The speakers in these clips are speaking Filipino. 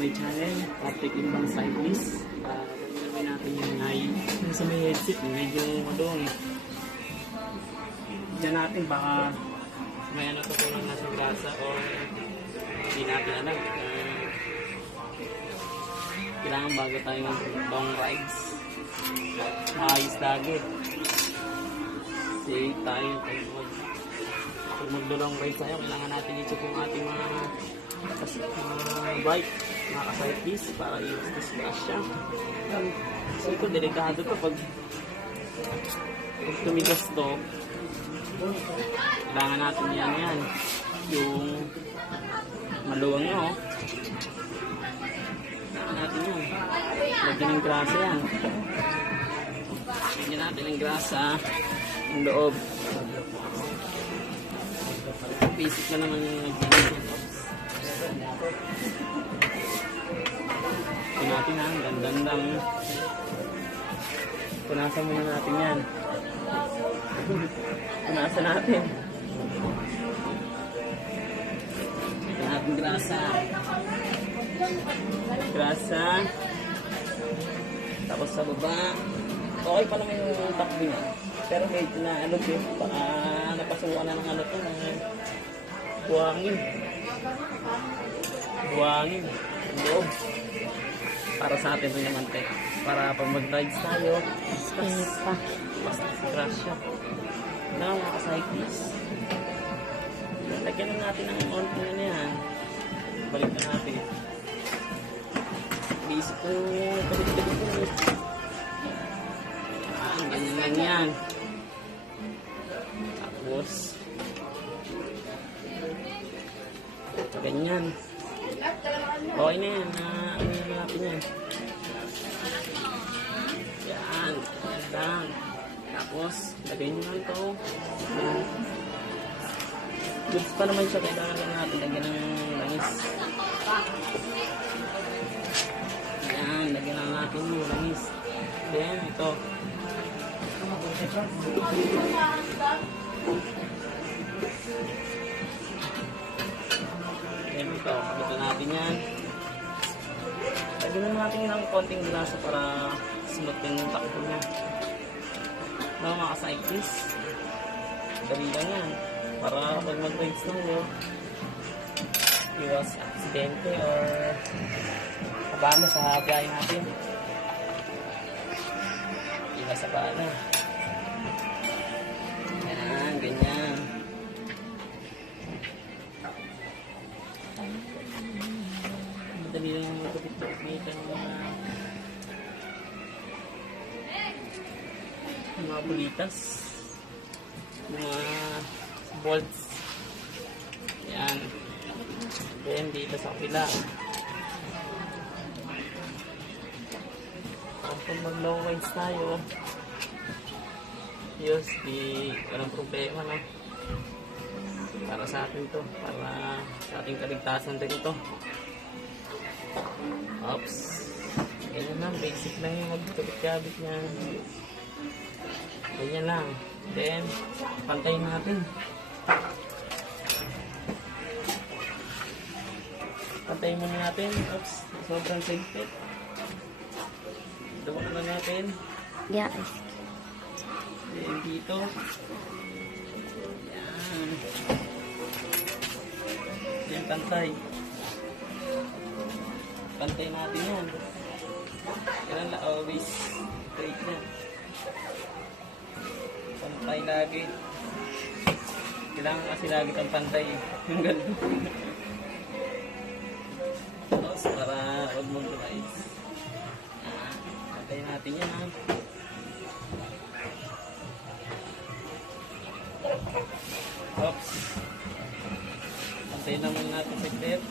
my channel, Patrick Limbang Cyclist. Uh, gagawin natin yung ay yung sa may headset, medyo madong. Diyan natin baka may ano to kung nasa grasa o hindi natin alam. Uh, kailangan bago tayo mag long rides. Ayos lagi. Kasi tayo, pag magdulong ride tayo, kailangan natin i-check yung ating mga kas, mga bike, mga ka-cyclist para i-discuss So ito, delikado to pag pag tumigas to, kailangan natin yan yan. Yung maluwang nyo, oh. kailangan natin yan. Lagyan ng grasa yan. Lagyan natin ng grasa yung loob. Basic na naman yung nag-iinit. Ito natin ha, gandang Punasan muna natin yan. Punasan natin. Natin grasa. Grasa. Tapos sa baba. Okay pa naman yung takbo niya. Pero medyo na ano din. Baka napasukan na ng ano to. Ng buhangin. Buhangin. Ang loob. Para sa atin rin naman te. Para pag mag-rides tayo, Ipa. basta crash siya. Na mga ka-cyclist. Lagyan na natin ng onto na yan. Balik na natin. Basic ko balik-balik ko. Yan, ganyan lang yan. Tapos, ganyan. Okay na yan. Na, ano na natin yan. Yan. Yan. Tapos, lagay nyo lang ito. Goods pa naman siya. Kailangan lang natin lagyan ng langis. Yan. Lagyan lang natin yung langis. Then, ito. Then, ito. Ito natin yan. Lagyan na natin ng konting grasa para smooth yung takbo niya. No, mga cyclist. Dali lang yan. Para pag mag-rides na nyo, iwas aksidente or kabana sa biyahe natin. Iwas sa bana. Yan, ganyan. Magkapit-kapit ng mga mga bulitas. Mga bolts. Yan. Then dito sa kapila. Kung mag long rides tayo. Yus di walang problema no para sa atin to. Para sa ating kaligtasan din ito Oops. Ganyan lang, basic lang yung magkabit-kabit niya. Ganyan lang. Then, pantayin natin. Pantayin muna natin. Oops, sobrang sigpit. Dawa na natin. Yeah. Then, dito. Yan. Yan, pantay. Pantay natin yan. Kailan na always straight yan. Pantay lagi. Kailangan kasi lagi kang pantay. eh. Yung ganito. Tapos para huwag mong guys. Pantay natin yan ha. Oops. Pantay naman natin sa clip.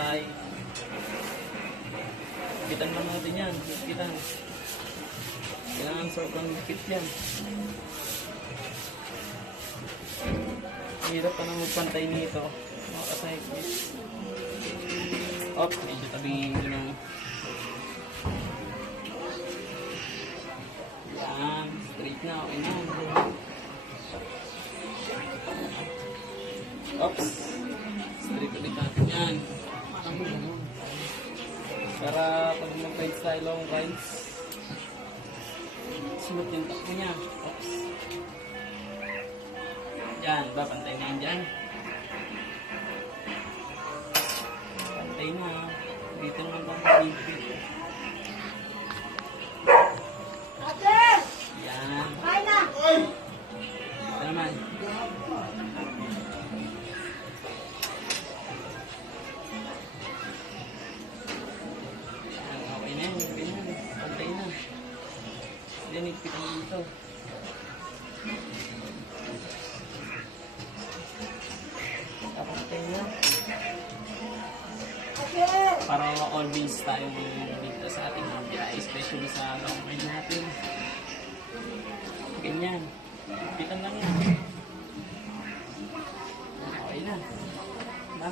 Pantay. Kitan lang natin yan. Kitan. Kailangan sobrang dikit yan. Hirap pa naman pantay nito. Mga ka-cyclist. Oh, medyo tabingin ko ng... Yan, straight na. Okay na. Oops. Straight balik natin yan. Para pag mag-rides tayo long rides, sunod yung takbo niya. Oops. Yan, ba? Pantay na yan dyan. Pantay na. Dito naman pa Para always tayong dito sa ating biyahe, especially sa ride natin. Ganyan. Pitan lang yan. Okay na. Diba?